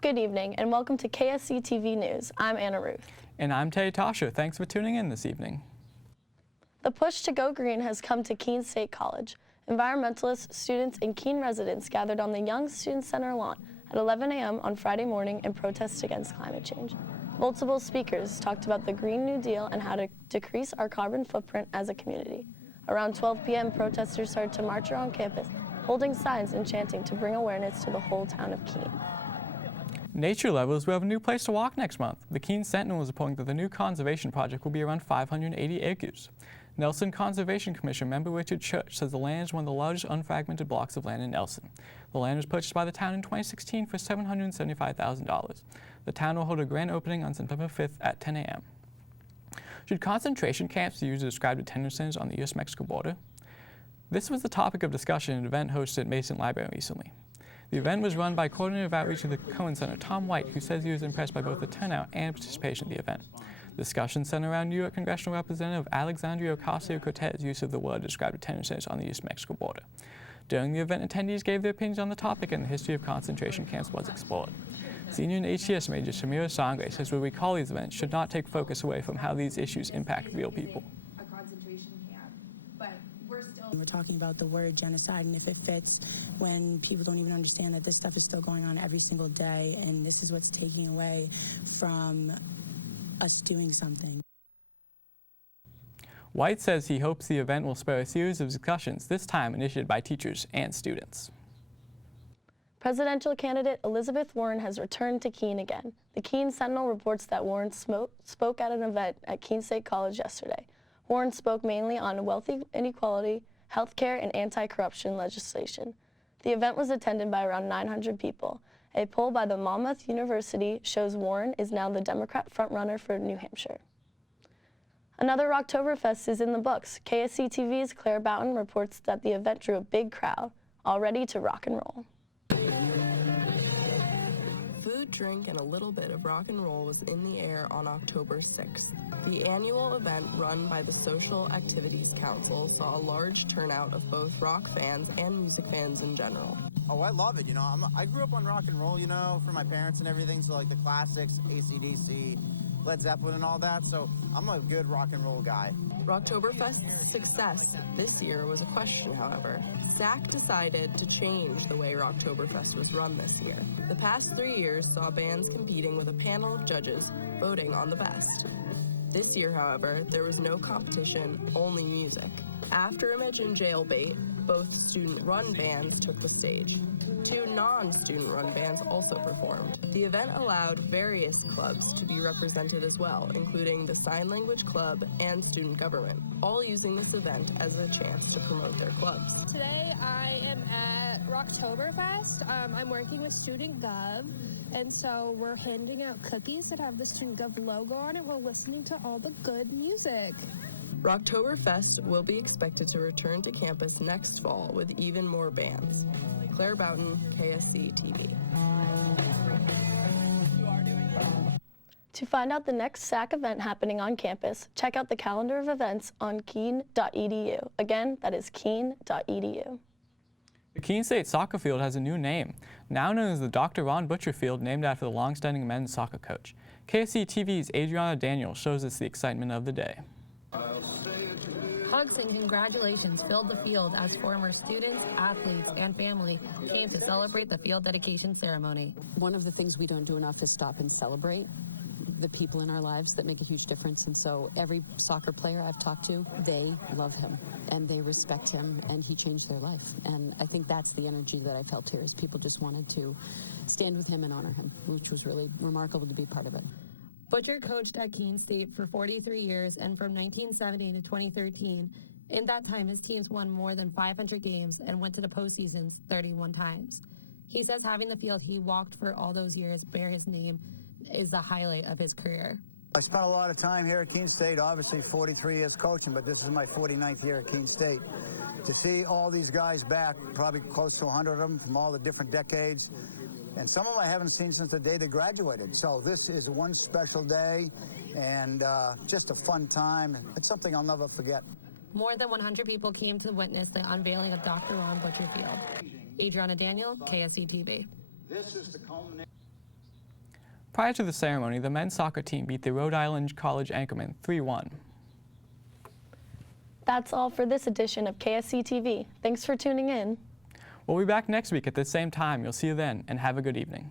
Good evening and welcome to KSC TV News. I'm Anna Ruth. And I'm Tay Tasha. Thanks for tuning in this evening. The push to go green has come to Keene State College. Environmentalists, students, and Keene residents gathered on the Young Student Center lawn at 11 a.m. on Friday morning in protest against climate change. Multiple speakers talked about the Green New Deal and how to decrease our carbon footprint as a community. Around 12 p.m., protesters started to march around campus, holding signs and chanting to bring awareness to the whole town of Keene. Nature lovers will have a new place to walk next month. The Keene Sentinel is reporting that the new conservation project will be around 580 acres. Nelson Conservation Commission member Richard Church says the land is one of the largest unfragmented blocks of land in Nelson. The land was purchased by the town in 2016 for $775,000. The town will hold a grand opening on September 5th at 10 a.m. Should concentration camps be used to describe detention centers on the U.S.-Mexico border? This was the topic of discussion at an event hosted at Mason Library recently. The event was run by Coordinator of Outreach of the Cohen Center, Tom White, who says he was impressed by both the turnout and participation at the event. The discussion centered around New York Congressional Representative Alexandria Ocasio-Cortez's use of the word to describe detention centers on the U.S.-Mexico border. During the event, attendees gave their opinions on the topic and the history of concentration camps was explored. Senior and HCS major Samira Sangre says what we call these events should not take focus away from how these issues impact real people. We're talking about the word genocide and if it fits when people don't even understand that this stuff is still going on every single day, and this is what's taking away from us doing something. White says he hopes the event will spur a series of discussions, this time initiated by teachers and students. Presidential candidate Elizabeth Warren has returned to Keene again. The Keene Sentinel reports that Warren spoke at an event at Keene State College yesterday. Warren spoke mainly on wealth inequality, healthcare, and anti-corruption legislation. The event was attended by around 900 people. A poll by the Monmouth University shows Warren is now the Democrat frontrunner for New Hampshire. Another Rocktoberfest is in the books. KSC TV's Claire Boughton reports that the event drew a big crowd, all ready to rock and roll. Food, drink, and a little bit of rock and roll was in the air on October 6th. The annual event run by the Social Activities Council saw a large turnout of both rock fans and music fans in general. Oh, I love it. You know, I grew up on rock and roll, you know, for my parents and everything. So like the classics, AC/DC, Led Zeppelin and all that. So I'm a good rock and roll guy. Rocktoberfest's success this year was a question, however. SAC decided to change the way Rocktoberfest was run this year. The past 3 years saw bands competing with a panel of judges voting on the best. This year, however, there was no competition, only music. After Image and Jailbait, both student-run bands took the stage. 2 non-student-run bands also performed. The event allowed various clubs to be represented as well, including the Sign Language Club and Student Government, all using this event as a chance to promote their clubs. Today I am at Rocktoberfest. I'm working with Student Gov, and so we're handing out cookies that have the Student Gov logo on it. We're listening to all the good music. Rocktoberfest will be expected to return to campus next fall with even more bands. Claire Boughton, KSC TV. To find out the next SAC event happening on campus, check out the calendar of events on keene.edu. Again, that is keene.edu. The Keene State soccer field has a new name, now known as the Dr. Ron Butcher Field, named after the long-standing men's soccer coach. KSC TV's Adriana Daniel shows us the excitement of the day. Hugs and congratulations filled the field as former students, athletes, and family came to celebrate the field dedication ceremony. One of the things we don't do enough is stop and celebrate the people in our lives that make a huge difference. And so every soccer player I've talked to, they love him and they respect him, and he changed their life. And I think that's the energy that I felt here, is people just wanted to stand with him and honor him, which was really remarkable to be part of it. Butcher coached at Keene State for 43 years, and from 1970 to 2013, in that time his teams won more than 500 games and went to the postseasons 31 times. He says having the field he walked for all those years bear his name is the highlight of his career. I spent a lot of time here at Keene State, obviously 43 years coaching, but this is my 49th year at Keene State. To see all these guys back, probably close to 100 of them from all the different decades, and some of them I haven't seen since the day they graduated. So this is one special day and just a fun time. It's something I'll never forget. More than 100 people came to witness the unveiling of Dr. Ron Butcher Field. Adriana Daniel, KSC TV. This is the culmination. Prior to the ceremony, the men's soccer team beat the Rhode Island College Anchormen 3-1. That's all for this edition of KSC TV. Thanks for tuning in. We'll be back next week at the same time. You'll see you then, and have a good evening.